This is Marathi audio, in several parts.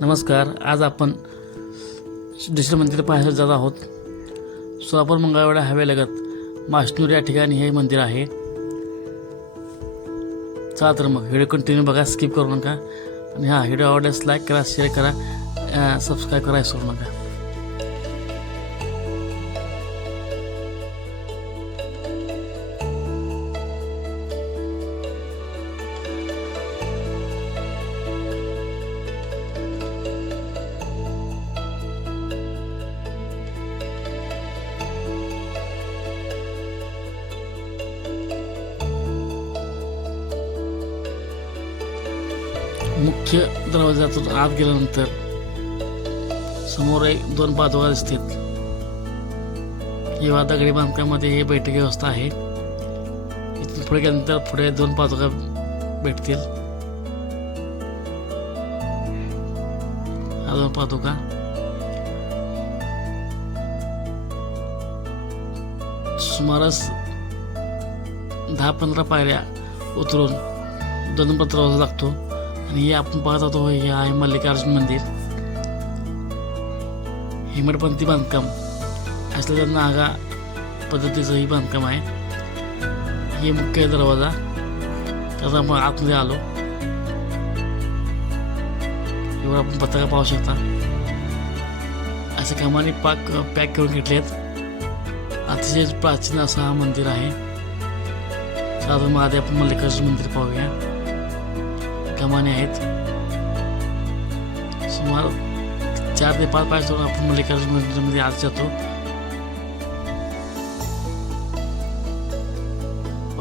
नमस्कार आज आपण दुसरं मंदिर पाहायला जात आहोत. सोलापूर मंगळवेढा हवेलगत माशनूर या ठिकाणी हे मंदिर आहे. चला तर मग व्हिडिओ कंटिन्यू बघा स्किप करू नका. आणि हा व्हिडिओ आवडल्यास लाईक करा शेअर करा सबस्क्राईब करा विसरू नका. मुख्य दरवाजातून आत गेल्यानंतर समोर एक दोन पादुका दिसतील. किंवा दगडी बांधकामामध्ये ही बैठक व्यवस्था आहे. इथून पुढे गेल्यानंतर पुढे दोन पादुका भेटतील. अजून दोन पादुका सुमारास दहा पंधरा पायऱ्या उतरून दोन पत्र लागतो. आणि हे आपण पाहत होतो हे आहे मल्लिकार्जुन मंदिर. हेमडपंथी बांधकाम. असलेल्या नागा पद्धतीचं ही बांधकाम आहे. हे मुख्य दरवाजा. त्याचा आपण आतमध्ये आलो. एवढं आपण पताका पाहू शकता. असे कमानी पाक पॅक करून घेतले आहेत अतिशय प्राचीन असं हा मंदिर आहे. साधू महादेव आपण मल्लिकार्जुन मंदिर पाहूया. कमाने आहेत. सुमार चार ते पाच पाच आपण मल्लिकार्जुन मंदिरामध्ये आज जातो.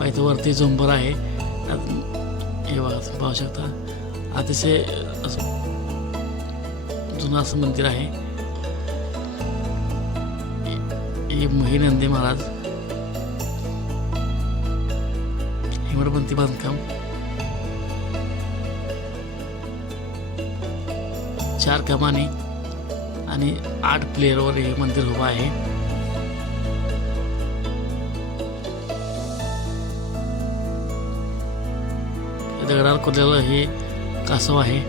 इथं वरती झुंबर आहे. हे तुम्ही पाहू शकता. अतिशय जुनं असं मंदिर आहे. हे नंदी महाराज. हिमडपंथी बांधकाम. चार कमाने आणि आठ प्लेअरवर हे मंदिर उभं आहे. दगडावर कोरलेलं हे कासव आहे.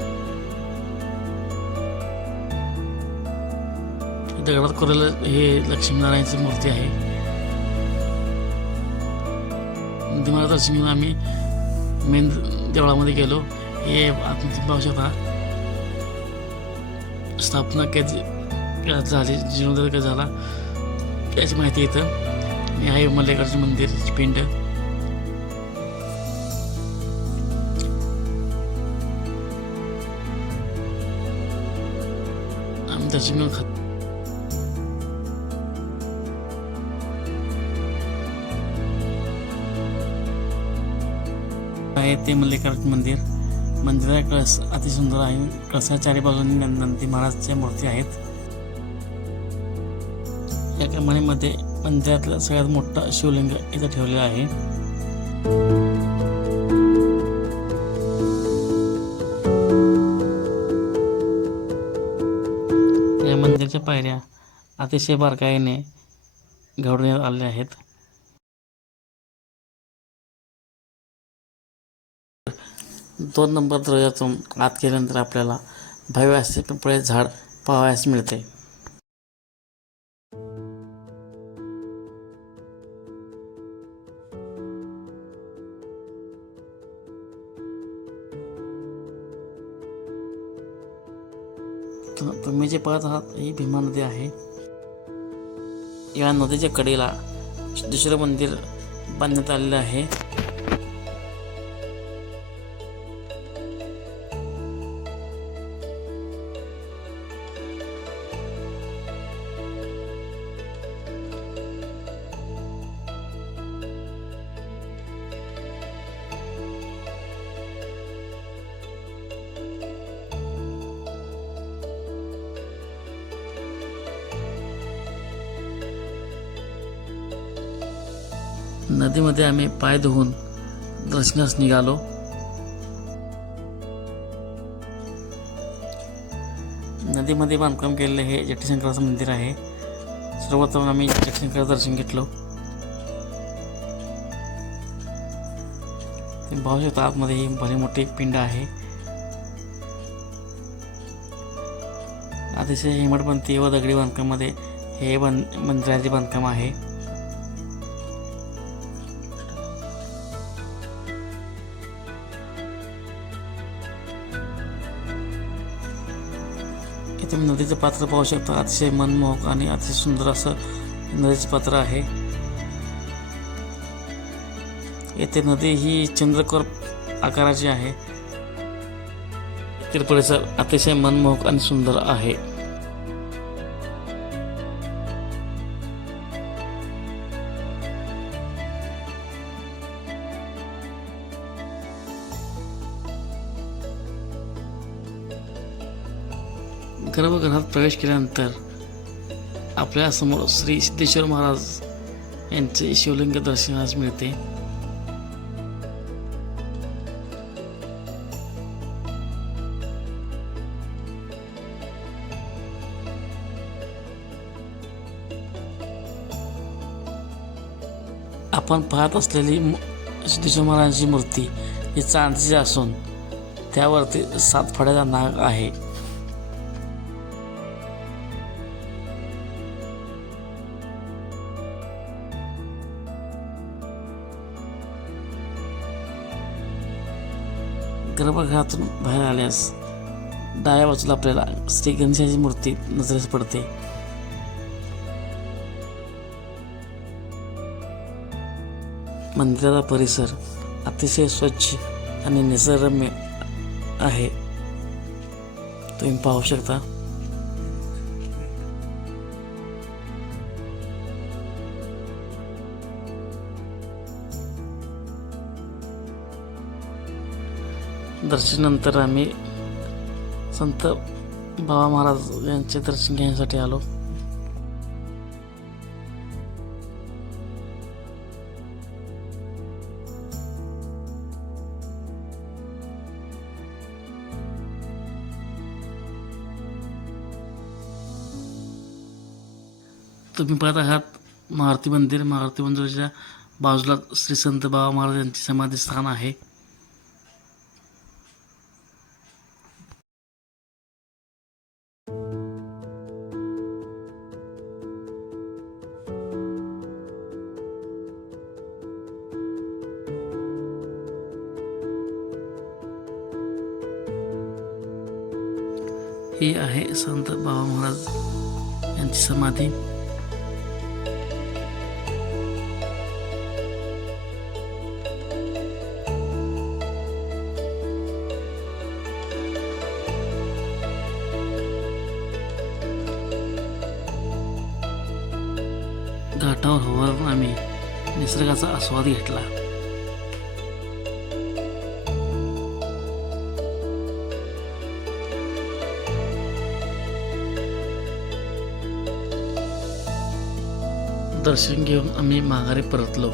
दगडात कोरलेलं हे लक्ष्मीनारायणची मूर्ती आहे. दिमाग आम्ही मेन देवळामध्ये गेलो. हे आपण पाहू शकता. स्थापना काय झाली जीर्णोद्धार काय झाला? याची माहिती येतं हे आहे मल्लिकार्जुन मंदिर पिंड. आम्ही दर्शन घेऊन खात आहे ते मल्लिकार्जुन मंदिर. मंदिरा कळस अतिसुंदर आहे. कळसाच्या चारी बाजूंनी नंदी महाराजच्या मूर्ती आहेत. या कमानीमध्ये मंदिरातलं सगळ्यात मोठं शिवलिंग इथं ठेवलेलं आहे. या मंदिराच्या पायऱ्या अतिशय बारकाईने घडवण्यात आलेल्या आहेत. दोन नंबर दरवाजातून आत गेल्यानंतर आपल्याला भव्य असे पिंपळे झाड पाहावयास मिळते. तुम्ही जे पाहत आहात ही भीमा नदी आहे. या नदीच्या कडेला दुसरं मंदिर बांधण्यात आलेलं आहे. नदीमध्ये आम्ही पाय धुवून दर्शनास निघालो. नदीमध्ये बांधकाम केलेले हे जटीशंकराचं मंदिर आहे. सर्वप्रथम आम्ही जटीशंकराचं दर्शन घेतलो. ते पाहू शकता आतमध्ये ही भली मोठी पिंड आहे. अतिशय हेमटपंथी व दगडी बांधकामामध्ये हे बन मंदिराचे बांधकाम आहे. की तुम्ही नदीचं पात्र पाहू शकता. अतिशय मनमोहक आणि अतिशय सुंदर असं नदीचं पात्र आहे. येथे नदी ही चंद्रकोर आकाराची आहे. येथील परिसर अतिशय मनमोहक आणि सुंदर आहे. गर्भगृहात प्रवेश केल्यानंतर आपल्यासमोर श्री सिद्धेश्वर महाराज यांचे शिवलिंग दर्शनास मिळते. आपण पाहत असलेली सिद्धेश्वर महाराजांची मूर्ती ही चांदीची असून त्यावरती सात फड्याचा नाग आहे. गर्भगृहातून बाहेर आल्यास डाव्या बाजूला आपल्याला श्री गणेशाची मूर्ती नजरेस पडते. मंदिराचा परिसर अतिशय स्वच्छ आणि निसर्गरम्य आहे. तुम्ही पाहू शकता. दर्शनानंतर आम्ही संत बाबा महाराज यांचे दर्शन घेण्यासाठी आलो. तुम्ही पाहत आहात मारुती मंदिर. मारुती मंदिराच्या बाजूला श्री संत बाबा महाराज यांचे समाधी स्थान आहे. ही आहे संत बाबा महाराज यांची समाधी. घाटावर होऊन आम्ही निसर्गाचा आस्वाद घेतला. दर्शन घेऊन आम्ही माघारी परतलो.